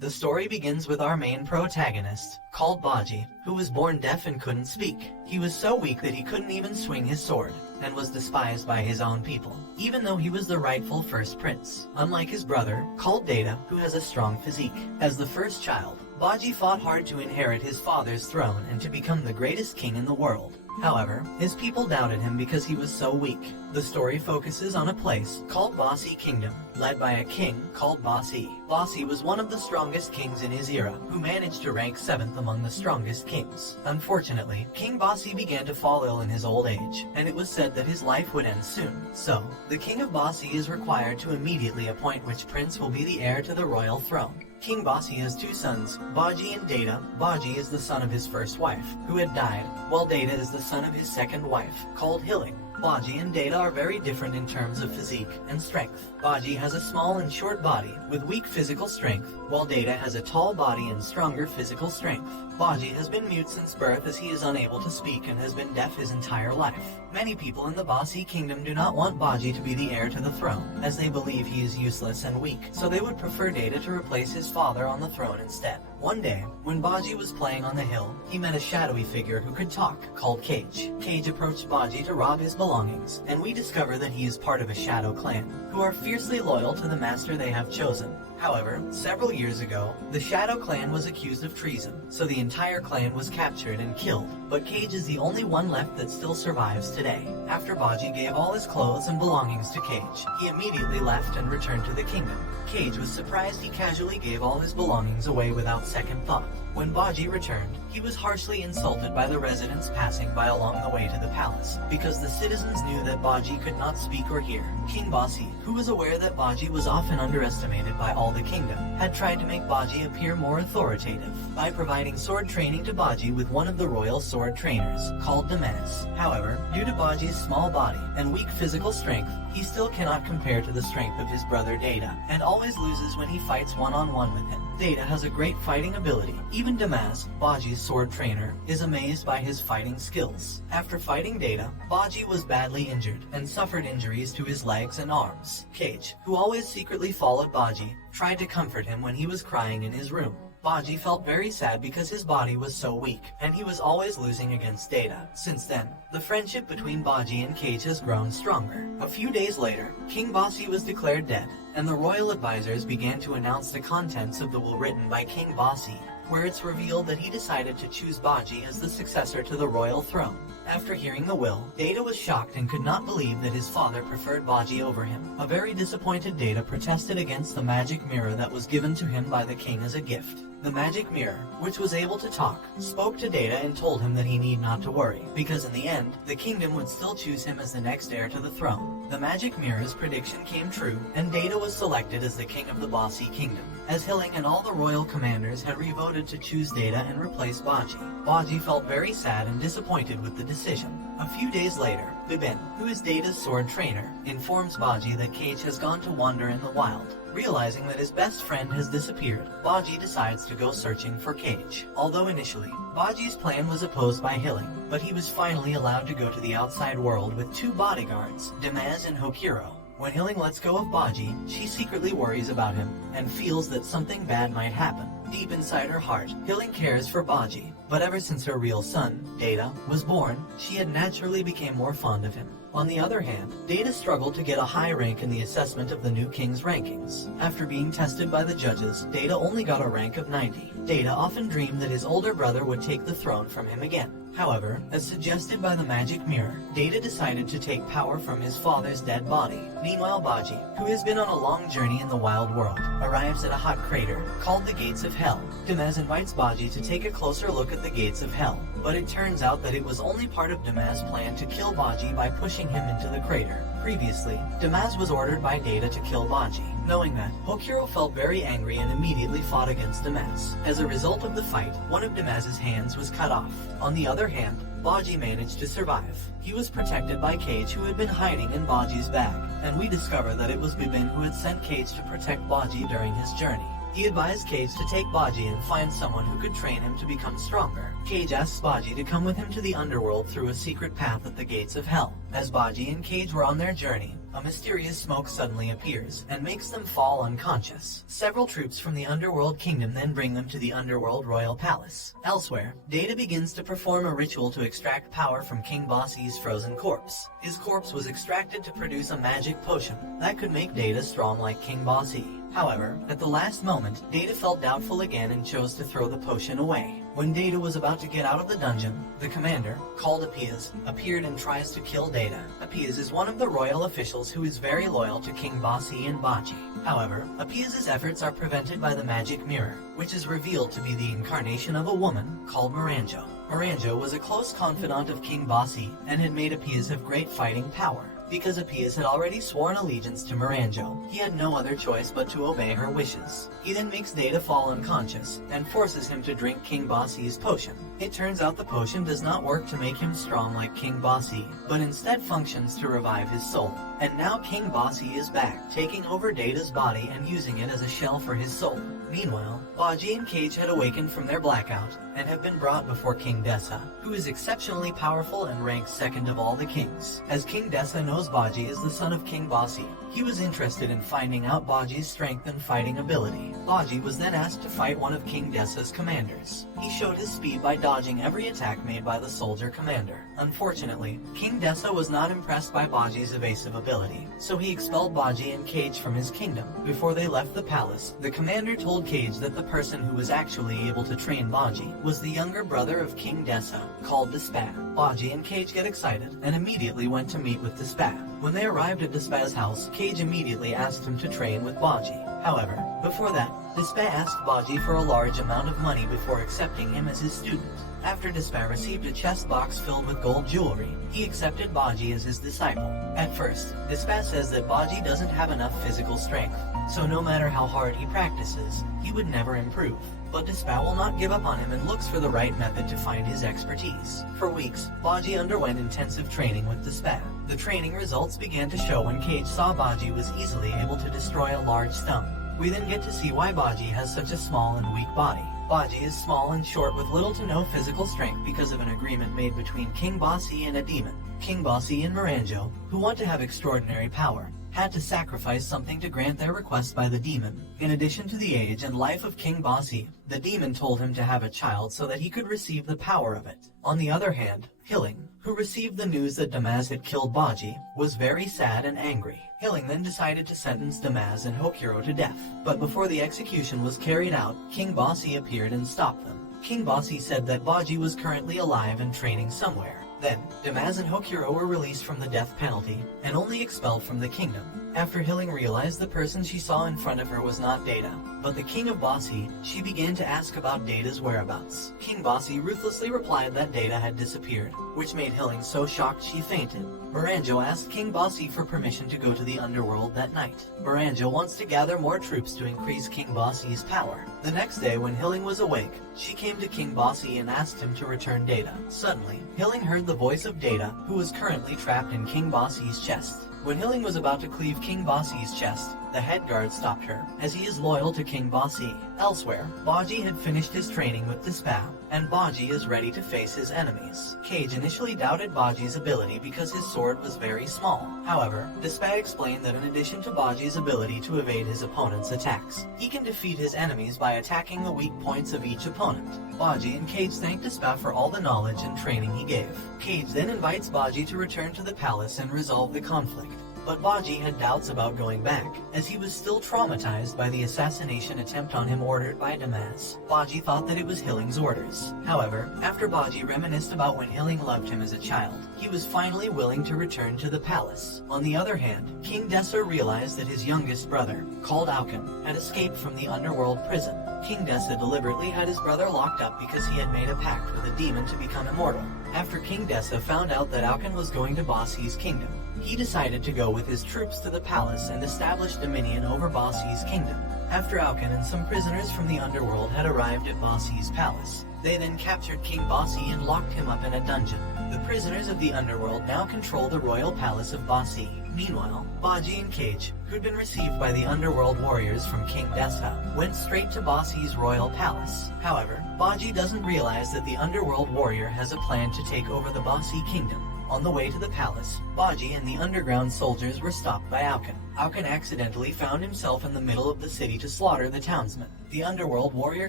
The story begins with our main protagonist, called Bojji, who was born deaf and couldn't speak. He was so weak that he couldn't even swing his sword, and was despised by his own people, even though he was the rightful first prince, unlike his brother, called Daida, who has a strong physique. As the first child, Bojji fought hard to inherit his father's throne and to become the greatest king in the world. However, his people doubted him because he was so weak. The story focuses on a place called Bosse Kingdom, led by a king called Bosse. Bosse was one of the strongest kings in his era, who managed to rank 7th among the strongest kings. Unfortunately, King Bosse began to fall ill in his old age, and it was said that his life would end soon. So, the king of Bosse is required to immediately appoint which prince will be the heir to the royal throne. King Bosse has 2 sons, Bojji and Daida. Bojji is the son of his first wife, who had died, while Daida is the son of his second wife, called Hilling. Bojji and Daida are very different in terms of physique and strength. Bojji has a small and short body with weak physical strength, while Daida has a tall body and stronger physical strength. Bojji has been mute since birth as he is unable to speak and has been deaf his entire life. Many people in the Bosse Kingdom do not want Bojji to be the heir to the throne, as they believe he is useless and weak, so they would prefer Daida to replace his father on the throne instead. One day, when Bojji was playing on the hill, he met a shadowy figure who could talk, called Kage. Kage approached Bojji to rob his belongings, and we discover that he is part of a shadow clan, who are fiercely loyal to the master they have chosen. However, several years ago, the Shadow Clan was accused of treason, so the entire clan was captured and killed, but Kage is the only one left that still survives today. After Bojji gave all his clothes and belongings to Kage, he immediately left and returned to the kingdom. Kage was surprised he casually gave all his belongings away without second thought. When Bojji returned, he was harshly insulted by the residents passing by along the way to the palace, because the citizens knew that Bojji could not speak or hear. King Bosse, who was aware that Bojji was often underestimated by all the kingdom, had tried to make Bojji appear more authoritative by providing sword training to Bojji with one of the royal sword trainers, called Damas. However, due to Bojji's small body and weak physical strength, he still cannot compare to the strength of his brother Daida, and always loses when he fights one-on-one with him. Daida has a great fighting ability. Even Damas, Bojji's sword trainer, is amazed by his fighting skills. After fighting Daida, Bojji was badly injured and suffered injuries to his legs and arms. Kage, who always secretly followed Bojji, tried to comfort him when he was crying in his room. Bojji felt very sad because his body was so weak, and he was always losing against Daida. Since then, the friendship between Bojji and Kage has grown stronger. A few days later, King Bosse was declared dead, and the royal advisors began to announce the contents of the will written by King Bosse, where it's revealed that he decided to choose Bojji as the successor to the royal throne. After hearing the will, Daida was shocked and could not believe that his father preferred Bojji over him. A very disappointed Daida protested against the magic mirror that was given to him by the king as a gift. The magic mirror, which was able to talk, spoke to Daida and told him that he need not to worry, because in the end, the kingdom would still choose him as the next heir to the throne. The magic mirror's prediction came true, and Daida was selected as the king of the Bosse Kingdom, as Hilling and all the royal commanders had re-voted to choose Daida and replace Bojji. Bojji felt very sad and disappointed with the decision. A few days later, Bibin, who is Daida's sword trainer, informs Bojji that Kage has gone to wander in the wild. Realizing that his best friend has disappeared, Bojji decides to go searching for Kage. Although initially, Bojji's plan was opposed by Hilling, but he was finally allowed to go to the outside world with 2 bodyguards, Damas and Hokuro. When Hilling lets go of Bojji, she secretly worries about him, and feels that something bad might happen. Deep inside her heart, Hilling cares for Bojji, but ever since her real son, Daida, was born, she had naturally become more fond of him. On the other hand, Daida struggled to get a high rank in the assessment of the new king's rankings. After being tested by the judges, Daida only got a rank of 90. Daida often dreamed that his older brother would take the throne from him again. However, as suggested by the magic mirror, Daida decided to take power from his father's dead body. Meanwhile, Bojji, who has been on a long journey in the wild world, arrives at a hot crater called the Gates of Hell. Damas invites Bojji to take a closer look at the Gates of Hell, but it turns out that it was only part of Damas' plan to kill Bojji by pushing him into the crater. Previously, Damas was ordered by Daida to kill Bojji. Knowing that, Hokuro felt very angry and immediately fought against Damas. As a result of the fight, one of Damas's hands was cut off. On the other hand, Bojji managed to survive. He was protected by Kage, who had been hiding in Bojji's bag, and we discover that it was Bibin who had sent Kage to protect Bojji during his journey. He advised Kage to take Bojji and find someone who could train him to become stronger. Kage asks Bojji to come with him to the underworld through a secret path at the Gates of Hell. As Bojji and Kage were on their journey, a mysterious smoke suddenly appears and makes them fall unconscious. Several troops from the underworld kingdom then bring them to the underworld royal palace. Elsewhere, Daida begins to perform a ritual to extract power from King Bosse's frozen corpse. His corpse was extracted to produce a magic potion that could make Daida strong like King Bosse. However, at the last moment, Daida felt doubtful again and chose to throw the potion away. When Daida was about to get out of the dungeon, the commander, called Appias, appeared and tries to kill Daida. Appias is one of the royal officials who is very loyal to King Bosse and Bojji. However, Appias' efforts are prevented by the magic mirror, which is revealed to be the incarnation of a woman called Miranjo. Miranjo was a close confidant of King Bosse and had made Appias have great fighting power. Because Appias had already sworn allegiance to Miranjo, he had no other choice but to obey her wishes. He then makes Daida fall unconscious and forces him to drink King Bosse's potion. It turns out the potion does not work to make him strong like King Bosse, but instead functions to revive his soul. And now King Bosse is back, taking over Daida's body and using it as a shell for his soul. Meanwhile, Bojji and Kage had awakened from their blackout and have been brought before King Dessa, who is exceptionally powerful and ranked second of all the kings. As King Dessa knows Bojji is the son of King Bosse, he was interested in finding out Bojji's strength and fighting ability. Bojji was then asked to fight one of King Dessa's commanders. He showed his speed by dodging every attack made by the soldier commander. Unfortunately, King Dessa was not impressed by Bojji's evasive ability, so he expelled Bojji and Kage from his kingdom. Before they left the palace, the commander told Kage that the person who was actually able to train Bojji was the younger brother of King Dessa, called Daida. Bojji and Kage get excited and immediately went to meet with Daida. When they arrived at Daida's house, Kage immediately asked him to train with Bojji. However, before that, Daida asked Bojji for a large amount of money before accepting him as his student. After Daida received a chest box filled with gold jewelry, he accepted Bojji as his disciple. At first, Daida says that Bojji doesn't have enough physical strength, so no matter how hard he practices, he would never improve. But Daida will not give up on him and looks for the right method to find his expertise. For weeks, Bojji underwent intensive training with Daida. The training results began to show when Kage saw Bojji was easily able to destroy a large stone. We then get to see why Bojji has such a small and weak body. Bojji is small and short with little to no physical strength because of an agreement made between King Bosse and a demon. King Bosse and Miranjo, who want to have extraordinary power, had to sacrifice something to grant their request by the demon. In addition to the age and life of King Bosse, the demon told him to have a child so that he could receive the power of it. On the other hand, Hilling, who received the news that Damaz had killed Bojji, was very sad and angry. Hilling then decided to sentence Damaz and Hokuro to death. But before the execution was carried out, King Bosse appeared and stopped them. King Bosse said that Bojji was currently alive and training somewhere. Then, Damaz and Hokuro were released from the death penalty, and only expelled from the kingdom. After Hilling realized the person she saw in front of her was not Daida, but the king of Bosse, she began to ask about Daida's whereabouts. King Bosse ruthlessly replied that Daida had disappeared, which made Hilling so shocked she fainted. Miranjo asked King Bosse for permission to go to the underworld that night. Miranjo wants to gather more troops to increase King Bosse's power. The next day when Hilling was awake, she came to King Bosse and asked him to return Daida. Suddenly, Hilling heard the voice of Daida, who was currently trapped in King Bosse's chest. When Hilling was about to cleave King Bosse's chest, the head guard stopped her, as he is loyal to King Bosse. Elsewhere, Bojji had finished his training with Daida, and Bojji is ready to face his enemies. Kage initially doubted Bojji's ability because his sword was very small. However, Daida explained that in addition to Bojji's ability to evade his opponent's attacks, he can defeat his enemies by attacking the weak points of each opponent. Bojji and Kage thanked Daida for all the knowledge and training he gave. Kage then invites Bojji to return to the palace and resolve the conflict. But Bojji had doubts about going back, as he was still traumatized by the assassination attempt on him ordered by Damaz. Bojji thought that it was Hilling's orders. However, after Bojji reminisced about when Hilling loved him as a child, he was finally willing to return to the palace. On the other hand, King Dessa realized that his youngest brother, called Auken, had escaped from the underworld prison. King Dessa deliberately had his brother locked up because he had made a pact with a demon to become immortal. After King Dessa found out that Auken was going to Bosse's kingdom, he decided to go with his troops to the palace and establish dominion over Bosse's kingdom. After Auken and some prisoners from the underworld had arrived at Bosse's palace, they then captured King Bosse and locked him up in a dungeon. The prisoners of the underworld now control the royal palace of Bosse. Meanwhile, Bojji and Kage, who'd been received by the underworld warriors from King Dessa, went straight to Bosse's royal palace. However, Bojji doesn't realize that the underworld warrior has a plan to take over the Bosse kingdom. On the way to the palace, Bojji and the underground soldiers were stopped by Auken. Auken accidentally found himself in the middle of the city to slaughter the townsmen. The underworld warrior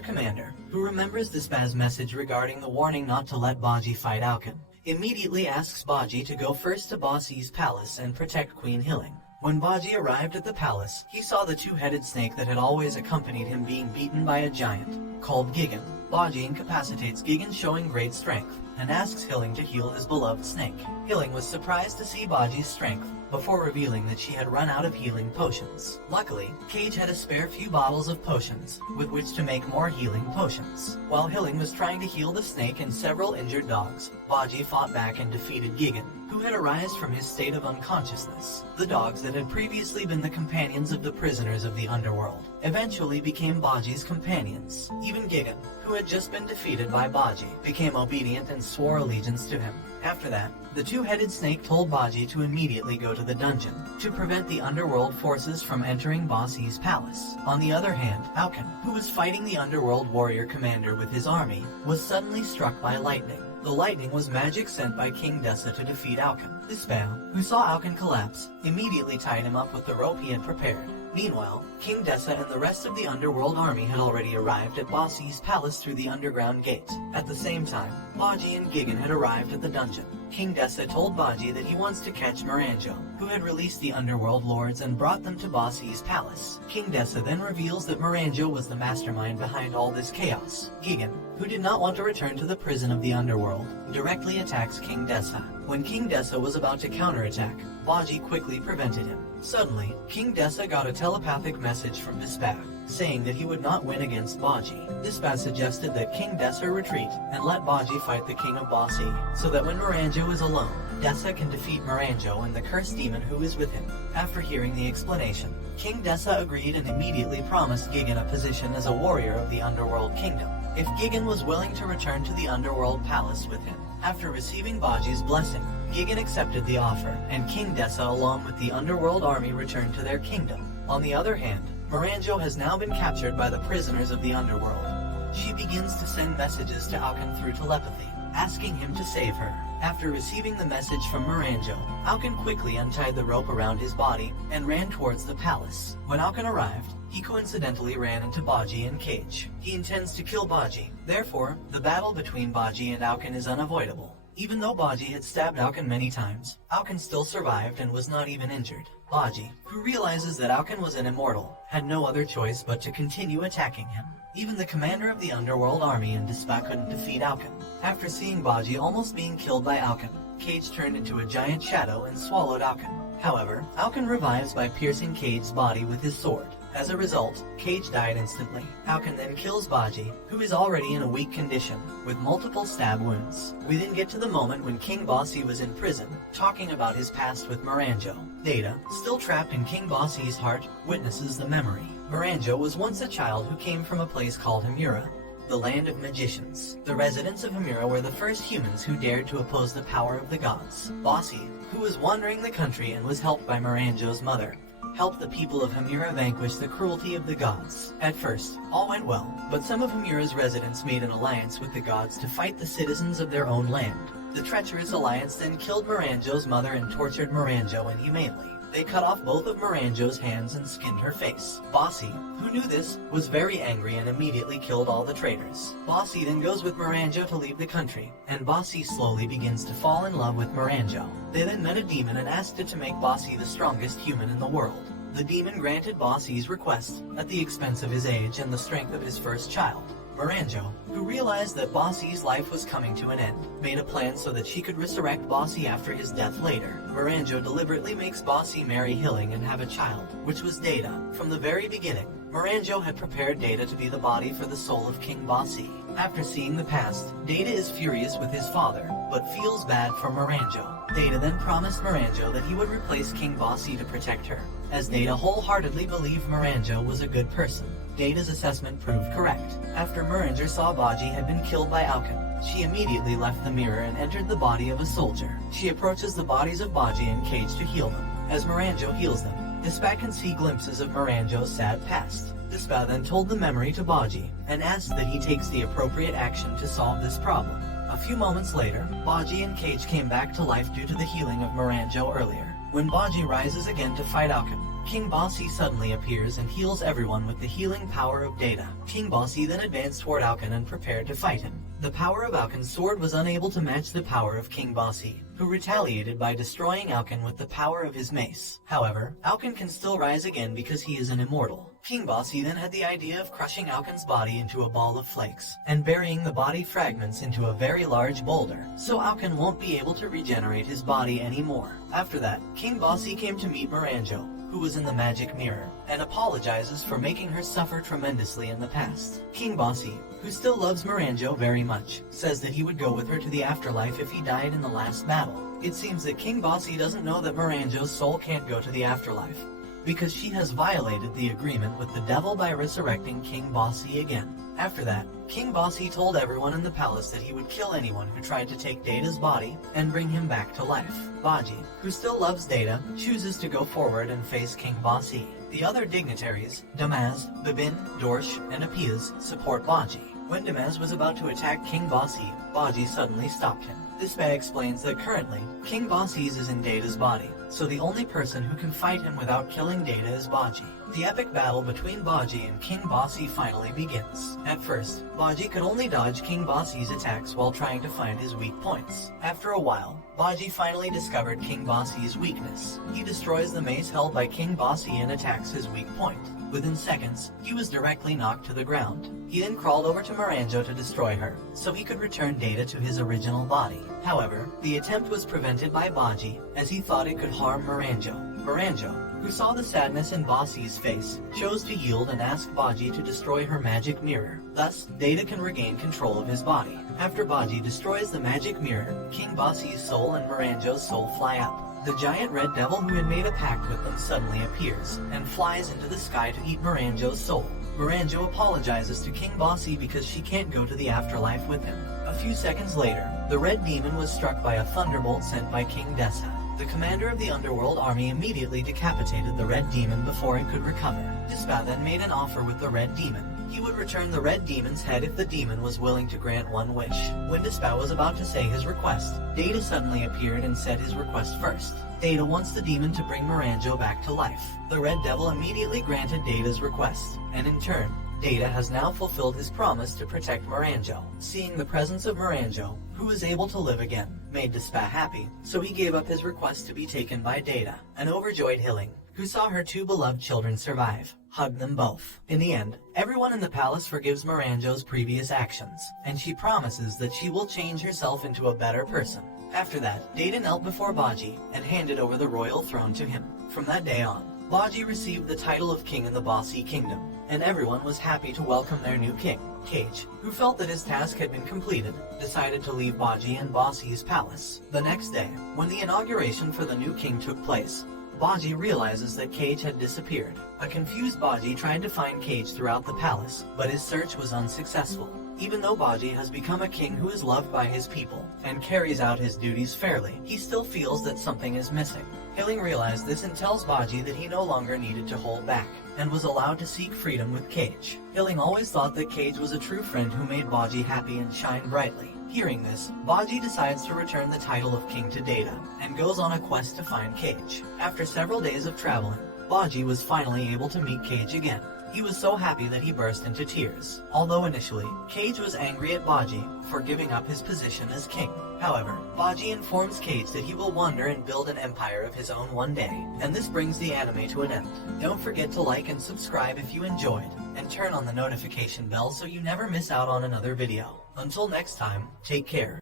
commander, who remembers Dispat's message regarding the warning not to let Bojji fight Auken, immediately asks Bojji to go first to Bosse's palace and protect Queen Hilling. When Bojji arrived at the palace, he saw the two-headed snake that had always accompanied him being beaten by a giant, called Gigan. Bojji incapacitates Gigan, showing great strength, and asks Hilling to heal his beloved snake. Hilling was surprised to see Bojji's strength, before revealing that she had run out of healing potions. Luckily, Kage had a spare few bottles of potions, with which to make more healing potions. While Hilling was trying to heal the snake and several injured dogs, Bojji fought back and defeated Gigan, who had arisen from his state of unconsciousness. The dogs that had previously been the companions of the prisoners of the underworld eventually became Bojji's companions. Even Gigan, who had just been defeated by Bojji, became obedient and swore allegiance to him. After that, the two-headed snake told Bojji to immediately go to the dungeon, to prevent the underworld forces from entering Bosse's palace. On the other hand, Auken, who was fighting the underworld warrior commander with his army, was suddenly struck by lightning. The lightning was magic sent by King Daida to defeat Auken. Dispat, who saw Auken collapse, immediately tied him up with the rope he had prepared. Meanwhile, King Daida and the rest of the underworld army had already arrived at Bosse's palace through the underground gate. At the same time, Bojji and Gigan had arrived at the dungeon. King Daida told Bojji that he wants to catch Miranjo, who had released the underworld lords and brought them to Bosse's palace. King Daida then reveals that Miranjo was the mastermind behind all this chaos. Gigan, who did not want to return to the prison of the underworld, directly attacks King Daida. When King Daida was about to counterattack, Bojji quickly prevented him. Suddenly, King Daida got a telepathic message from Dispat, saying that he would not win against Bojji. Dispat suggested that King Daida retreat and let Bojji fight the king of Bosse, so that when Miranjo is alone, Daida can defeat Miranjo and the cursed demon who is with him. After hearing the explanation, King Daida agreed and immediately promised Gigan a position as a warrior of the underworld kingdom, if Gigan was willing to return to the underworld palace with him. After receiving Bojji's blessing, Gigan accepted the offer, and King Daida along with the underworld army returned to their kingdom. On the other hand, Miranjo has now been captured by the prisoners of the underworld. She begins to send messages to Auken through telepathy, asking him to save her. After receiving the message from Miranjo, Auken quickly untied the rope around his body and ran towards the palace. When Auken arrived, he coincidentally ran into Bojji and Kage. He intends to kill Bojji, therefore, the battle between Bojji and Auken is unavoidable. Even though Bojji had stabbed Auken many times, Auken still survived and was not even injured. Bojji, who realizes that Auken was an immortal, had no other choice but to continue attacking him. Even the commander of the underworld army and Dispat couldn't defeat Auken. After seeing Bojji almost being killed by Auken, Kage turned into a giant shadow and swallowed Auken. However, Auken revives by piercing Kage's body with his sword. As a result, Kage died instantly. Auken then kills Bojji, who is already in a weak condition, with multiple stab wounds. We then get to the moment when King Bosse was in prison, talking about his past with Miranjo. Daida, still trapped in King Bosse's heart, witnesses the memory. Miranjo was once a child who came from a place called Hamura, the land of magicians. The residents of Hamura were the first humans who dared to oppose the power of the gods. Bosse, who was wandering the country and was helped by Miranjo's mother, helped the people of Hamura vanquish the cruelty of the gods. At first, all went well, but some of Hamura's residents made an alliance with the gods to fight the citizens of their own land. The treacherous alliance then killed Miranjo's mother and tortured Miranjo inhumanely. They cut off both of Miranjo's hands and skinned her face. Bosse, who knew this, was very angry and immediately killed all the traitors. Bosse then goes with Miranjo to leave the country, and Bosse slowly begins to fall in love with Miranjo. They then met a demon and asked it to make Bosse the strongest human in the world. The demon granted Bosse's request, at the expense of his age and the strength of his first child. Miranjo, who realized that Bosse's life was coming to an end, made a plan so that she could resurrect Bosse after his death later. Miranjo deliberately makes Bosse marry Hilling and have a child, which was Daida. From the very beginning, Miranjo had prepared Daida to be the body for the soul of King Bosse. After seeing the past, Daida is furious with his father, but feels bad for Miranjo. Daida then promised Miranjo that he would replace King Bosse to protect her, as Daida wholeheartedly believed Miranjo was a good person. Daida's assessment proved correct. After Miranjo saw Bojji had been killed by Auken, she immediately left the mirror and entered the body of a soldier. She approaches the bodies of Bojji and Kage to heal them. As Miranjo heals them, Dispat can see glimpses of Miranjo's sad past. Dispat then told the memory to Bojji, and asked that he takes the appropriate action to solve this problem. A few moments later, Bojji and Kage came back to life due to the healing of Miranjo earlier. When Bojji rises again to fight Alkin, King Bosse suddenly appears and heals everyone with the healing power of Daida. King Bosse then advanced toward Alkin and prepared to fight him. The power of Alkin's sword was unable to match the power of King Bosse, who retaliated by destroying Alkin with the power of his mace. However, Alkin can still rise again because he is an immortal. King Bosse then had the idea of crushing Alkin's body into a ball of flakes, and burying the body fragments into a very large boulder, so Alkin won't be able to regenerate his body anymore. After that, King Bosse came to meet Miranjo, who was in the magic mirror, and apologizes for making her suffer tremendously in the past. King Bosse, who still loves Miranjo very much, says that he would go with her to the afterlife if he died in the last battle. It seems that King Bosse doesn't know that Miranjo's soul can't go to the afterlife, because she has violated the agreement with the devil by resurrecting King Bosse again. After that, King Bosse told everyone in the palace that he would kill anyone who tried to take Daida's body and bring him back to life. Bojji, who still loves Daida, chooses to go forward and face King Bosse. The other dignitaries, Damaz, Bibin, Dorsh, and Apias, support Bojji. When Damaz was about to attack King Bosse, Bojji suddenly stopped him. This bay explains that currently, King Bosse's is in Daida's body, so the only person who can fight him without killing Daida is Bojji. The epic battle between Bojji and King Bosse finally begins. At first, Bojji could only dodge King Bosse's attacks while trying to find his weak points. After a while, Bojji finally discovered King Bosse's weakness. He destroys the mace held by King Bosse and attacks his weak point. Within seconds, he was directly knocked to the ground. He then crawled over to Miranjo to destroy her, so he could return Daida to his original body. However, the attempt was prevented by Bojji, as he thought it could harm Miranjo. Miranjo, who saw the sadness in Bosse's face, chose to yield and ask Bojji to destroy her magic mirror. Thus, Daida can regain control of his body. After Bojji destroys the magic mirror, King Bosse's soul and Miranjo's soul fly up. The giant red devil who had made a pact with them suddenly appears, and flies into the sky to eat Miranjo's soul. Miranjo apologizes to King Bosse because she can't go to the afterlife with him. A few seconds later, the red demon was struck by a thunderbolt sent by King Dessa. The commander of the underworld army immediately decapitated the red demon before it could recover. Dispa then made an offer with the red demon. He would return the red demon's head if the demon was willing to grant one wish. When Dispa was about to say his request, Daida suddenly appeared and said his request first. Daida wants the demon to bring Miranjo back to life. The red devil immediately granted Daida's request, and in turn, Daida has now fulfilled his promise to protect Miranjo. Seeing the presence of Miranjo, who was able to live again, made Dispa happy, so he gave up his request to be taken by Daida. An overjoyed Hilling, who saw her two beloved children survive, hugged them both. In the end, everyone in the palace forgives Miranjo's previous actions, and she promises that she will change herself into a better person. After that, Daida knelt before Bojji and handed over the royal throne to him. From that day on, Bojji received the title of king in the Bosse kingdom, and everyone was happy to welcome their new king. Kage, who felt that his task had been completed, decided to leave Bojji and Bosse's palace. The next day, when the inauguration for the new king took place, Bojji realizes that Kage had disappeared. A confused Bojji tried to find Kage throughout the palace, but his search was unsuccessful. Even though Bojji has become a king who is loved by his people and carries out his duties fairly, he still feels that something is missing. Hilling realized this and tells Bojji that he no longer needed to hold back, and was allowed to seek freedom with Kage. Hilling always thought that Kage was a true friend who made Bojji happy and shine brightly. Hearing this, Bojji decides to return the title of king to Daida, and goes on a quest to find Kage. After several days of traveling, Bojji was finally able to meet Kage again. He was so happy that he burst into tears. Although initially, Kage was angry at Bojji for giving up his position as king. However, Bojji informs Kage that he will wander and build an empire of his own one day, and this brings the anime to an end. Don't forget to like and subscribe if you enjoyed, and turn on the notification bell so you never miss out on another video. Until next time, take care.